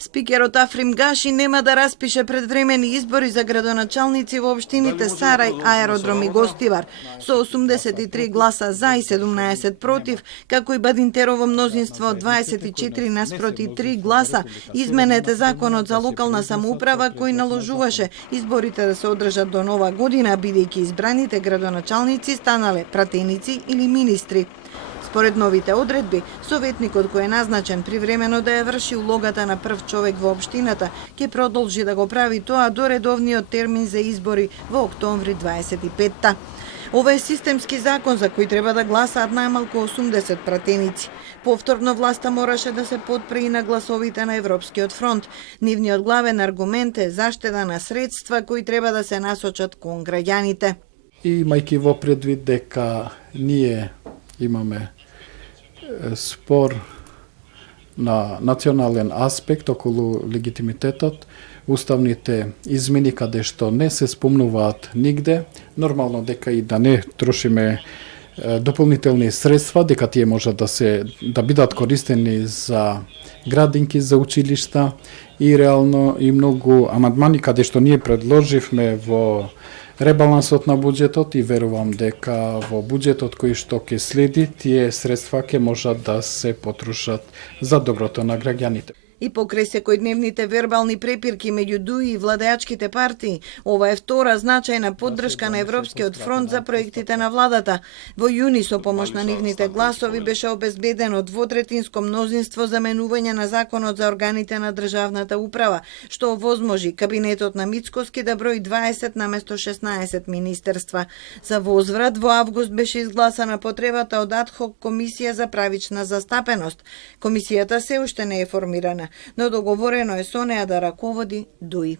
Спикерот Африм Гаши нема да распише предвремени избори за градоначалници во општините Сарај, Аеродром и Гостивар со 83 гласа за и 17 против, како и Бадинтерово мнозинство од 24 наспроти 3 гласа изменете законот за локална самоуправа кој наложуваше изборите да се одржат до нова година, бидејќи избраните градоначалници станале пратеници или министри. Според новите одредби, советникот кој е назначен привремено да ја врши улогата на прв човек во општината, ќе продолжи да го прави тоа до редовниот термин за избори во октомври 25-та. Ова е системски закон за кој треба да гласаат најмалку 80 пратеници. Повторно власта мораше да се потпре и на гласовите на Европскиот фронт. Нивниот главен аргумент е заштеда на средства кои треба да се насочат кон граѓаните. Имајќи во предвид дека ние имаме спор на национален аспект околу легитимитетот, уставните измени каде што не се спомнуваат нигде, нормално дека и да не трошиме дополнителни средства, дека тие можат да бидат користени за градинки, за училишта и реално и многу амандмани каде што ние предложивме во ребалансот на буџетот и верувам дека во буџетот кој што ќе следи, тие средства ќе можат да се потрошат за доброто на граѓаните. И покрај секојдневните вербални препирки меѓу ДУИ и владеачките партии, ова е втора значајна поддршка на Европскиот фронт за проектите на владата. Во јуни со помош на нивните гласови беше обезбедено двотретинско мнозинство за менување на законот за органите на државната управа, што овозможи кабинетот на Мицкоски да брои 20 наместо 16 министерства. За возврат во август беше изгласана потребата од адхок комисија за правична застапеност. Комисијата се уште не е формирана, но договорено е со неа да раководи ДУИ.